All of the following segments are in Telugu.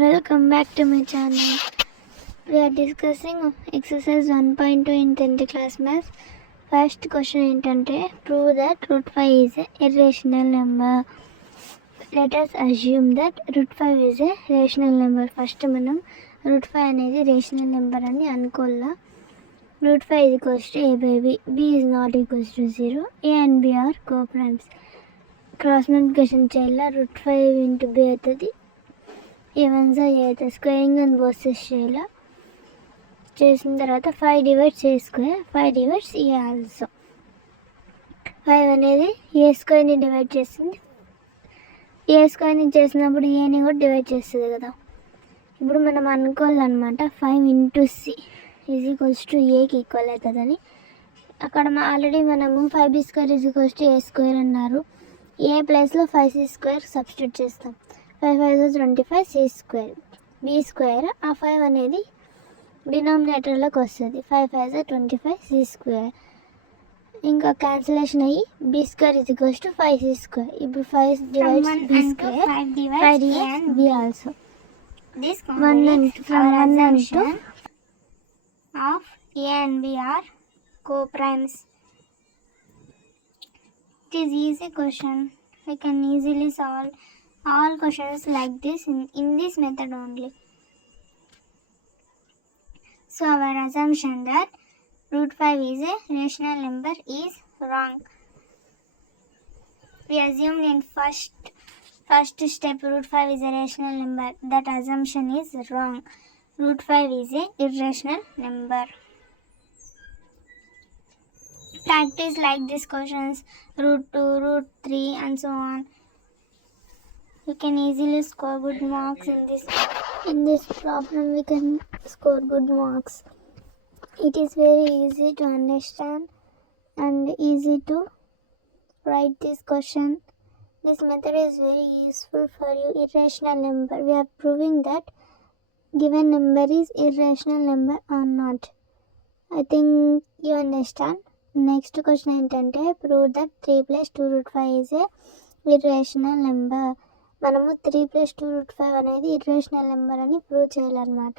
welcome back to my channel. We are discussing exercise 1.2 in 10th class maths. First question ఏంటంటే prove that root 5 is a irrational number. Let us assume that root 5 is a rational number. First మనం root 5 అనేది rational number అని అనుకోవాలా. root 5 is equals to a by b. b is not equals to 0. a and b are co-primes. Cross multiplication చేయాల. root 5 into b అవుతుంది. ఏమన్సా అయితే స్క్వేరింగ్ అని బోసెస్ చేయాలి. చేసిన తర్వాత 5 డివైడ్ చేసుకో. 5 డివైడ్స్ ఏ ఆల్సో. 5 అనేది ఏ స్క్వేర్ని డివైడ్ చేస్తుంది. ఏ స్క్వేర్ని చేసినప్పుడు ఏని కూడా డివైడ్ చేస్తుంది కదా. ఇప్పుడు మనం అనుకోవాలన్నమాట 5 into C is equals to ఏకి ఈక్వల్ అవుతుందని. అక్కడ ఆల్రెడీ మనము 5b² is equals to A square అన్నారు. ఏ ప్లేస్లో 5c స్క్వేర్ సబ్స్టిట్యూట్ చేస్తాం. 5 5 25 సి స్క్వేర్ బి స్క్వేర్. ఆ 5 అనేది డినామినేటర్లోకి వస్తుంది. 5 5 25 సి స్క్వేర్. ఇంకా క్యాన్సిలేషన్ అయ్యి B square is equals to 5c square. ఇప్పుడు 5 divides B square, 5 divides B also. This One and from our 1 and 2 assumption of A and B are co-primes. It is easy question. We can easily solve all questions like this in this method only. So our assumption that root 5 is a rational number is wrong. We assumed in first step root 5 is a rational number. That assumption is wrong. Root 5 is a irrational number. Practice like these questions, root 2, root 3 and so on. You can easily score good marks in this problem. We can score good marks. It is very easy to understand and easy to write this question. This method is very useful for you. Irrational number. We are proving that given number is irrational number or not. I think you understand. Next question ఏంటంటే prove that 3 plus 2 root 5 is a irrational number. మనము 3 plus 2 root 5 అనేది irrational number అని ప్రూవ్ చేయాలన్నమాట.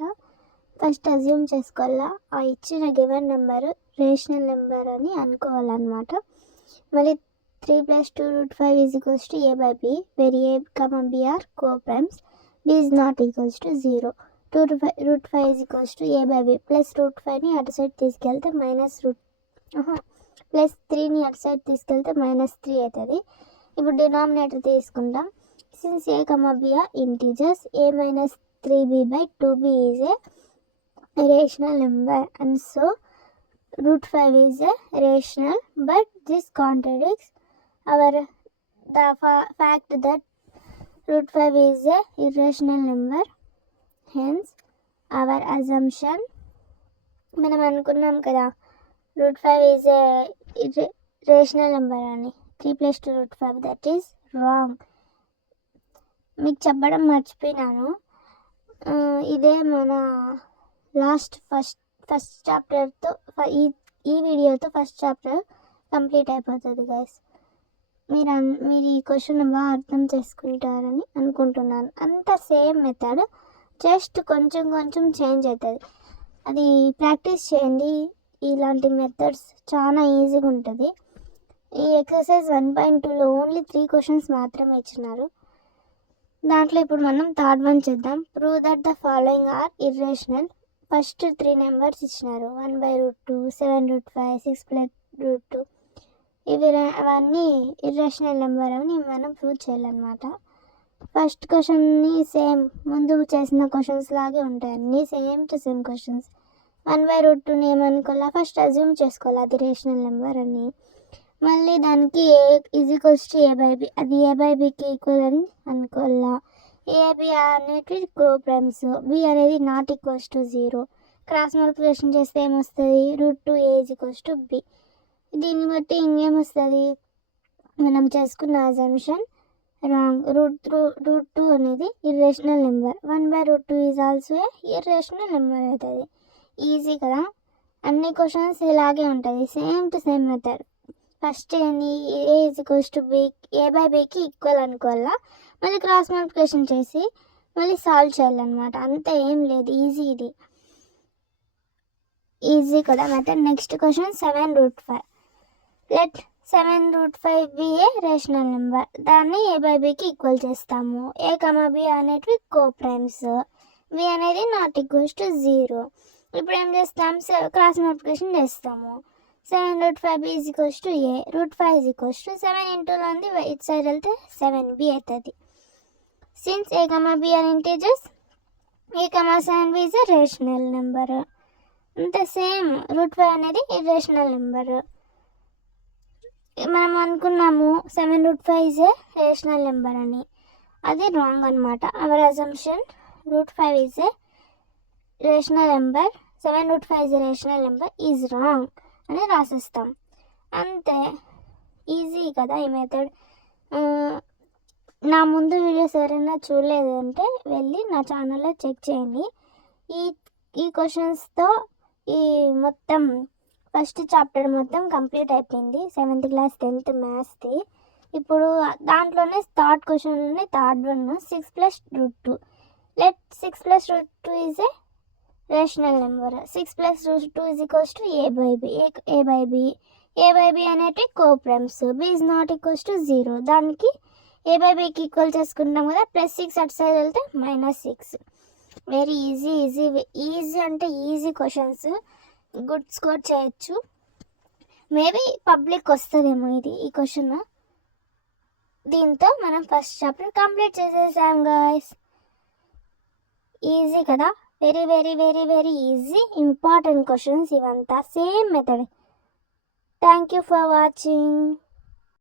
ఫస్ట్ అజ్యూమ్ చేసుకోవాలా ఆ ఇచ్చిన గివెన్ నెంబర్ రేషనల్ నెంబర్ అని అనుకోవాలన్నమాట. మళ్ళీ 3 plus 2 root 5 is equals to a by b, where a, b are co-primes. b is not equals to 0. 2 root 5 is equals to a by b plus root 5ని అటు సైడ్ తీసుకెళ్తే ప్లస్ 3ని అటు సైడ్ తీసుకెళ్తే -3 అవుతుంది. ఇప్పుడు డినామినేటర్ తీసుకుంటాం. Since a, b are integers, a minus 3b by 2b is a rational number, and so root 5 is a rational, but this contradicts the fact that root 5 is a irrational number. Hence our assumption, మనం అనుకున్నాం కదా root 5 is a rational number అని. 3 plus 2 root 5, that is wrong. మీకు చెప్పడం మర్చిపోయినాను. ఇదే మన ఫస్ట్ చాప్టర్తో ఈ వీడియోతో ఫస్ట్ చాప్టర్ కంప్లీట్ అయిపోతుంది గైస్. మీరు ఈ క్వశ్చన్ బాగా అర్థం చేసుకుంటారని అనుకుంటున్నాను. అంతా సేమ్ మెథడ్, జస్ట్ కొంచెం చేంజ్ అవుతుంది. అది ప్రాక్టీస్ చేయండి. ఇలాంటి మెథడ్స్ చాలా ఈజీగా ఉంటుంది. ఈ ఎక్సర్సైజ్ 1.2లో ఓన్లీ 3 క్వశ్చన్స్ మాత్రమే ఇచ్చినారు. దాంట్లో ఇప్పుడు మనం థర్డ్ వన్ చేద్దాం. Prove that the following are irrational. First 3 numbers ఇచ్చినారు. 1/√2, 7√5, 6+√2. అవన్నీ ఇర్రేషనల్ నెంబర్ అని మనం ప్రూవ్ చేయాలన్నమాట. ఫస్ట్ క్వశ్చన్ని సేమ్ ముందు చేసిన క్వశ్చన్స్ లాగే ఉంటాయి. అన్నీ సేమ్ టు సేమ్ క్వశ్చన్స్. 1/√2ని ఏమనుకోవాలా, ఫస్ట్ అజ్యూమ్ చేసుకోవాలి అది రేషనల్ నెంబర్ అని. మళ్ళీ దానికి A is equals to A by B, అది ఏ బై బికి ఈక్వల్ అని అనుకోవాలా. ఏబి అనేటివి co-primes, బి అనేది not equals to 0. Cross multiplication చేస్తే ఏమొస్తుంది, √2a is equals to B. దీన్ని బట్టి ఇంకేమొస్తుంది, మనం చేసుకున్న అజంప్షన్ రాంగ్. √2 అనేది irrational number. 1/√2 is also a irrational number అవుతుంది. ఈజీ కదా. అన్ని క్వశ్చన్స్ ఇలాగే ఉంటుంది, same to same method. First ఏంది, A is equals to B, A by బికి ఈక్వల్ అనుకోవాలా. మళ్ళీ క్రాస్ మల్టిప్లికేషన్ చేసి మళ్ళీ సాల్వ్ చేయాలన్నమాట. అంతే, ఏం లేదు, ఈజీ ఇది, ఈజీ కదా method. Next question 7√5. Let 7√5 be a rational number. దాన్ని a/bకి ఈక్వల్ చేస్తాము. a, b అనేటివి కో ప్రైమ్స్, b అనేది నాట్ ఈక్వల్స్ టు 0. ఇప్పుడు ఏం చేస్తాం, క్రాస్ మల్టిప్లికేషన్ చేస్తాము. 7√5b is equals to a, √5 is equals to 7 ఇంటూలో ఉంది ఇట్ సైడ్ వెళ్తే 7b అవుతుంది. Since a, b are integers, a, 7b is a rational number. అంతే, సేమ్ √5 అనేది ఇర్రేషనల్ నెంబర్. మనం అనుకున్నాము 7√5 ఈజ్ ఏ రేషనల్ నెంబర్ అని, అది రాంగ్ అనమాట. Hour assumption √5 is a rational number, 7√5 is a rational number is wrong అని రాసిస్తాం. అంతే, ఈజీ కదా ఈ మెథడ్. నా ముందు వీడియోస్ ఎవరైనా చూడలేదు అంటే వెళ్ళి నా ఛానల్లో చెక్ చేయండి. ఈ క్వశ్చన్స్తో ఈ మొత్తం ఫస్ట్ చాప్టర్ మొత్తం కంప్లీట్ అయిపోయింది, 7th క్లాస్ 10th మ్యాథ్స్ది. ఇప్పుడు దాంట్లోనే థర్డ్ క్వశ్చన్లోనే third one 6 + √2. Let 6 + √2 is a rational number. 6 + √2 is equals to a/b అనేటివి coprimes, b is not equals to 0. దానికి a/bకి ఈక్వల్ చేసుకుంటాం కదా, +6 అటు సైడ్ వెళ్తే -6. వెరీ ఈజీ, ఈజీ అంటే ఈజీ క్వశ్చన్స్, గుడ్ స్కోర్ చేయొచ్చు. మేబీ పబ్లిక్ వస్తుందేమో ఈ క్వశ్చన్. దీంతో మనం ఫస్ట్ చాప్టర్ కంప్లీట్ చేసేసాం గాయస్. ఈజీ కదా, very very very very easy, important questions ఇవంతా, same method. Thank you for watching.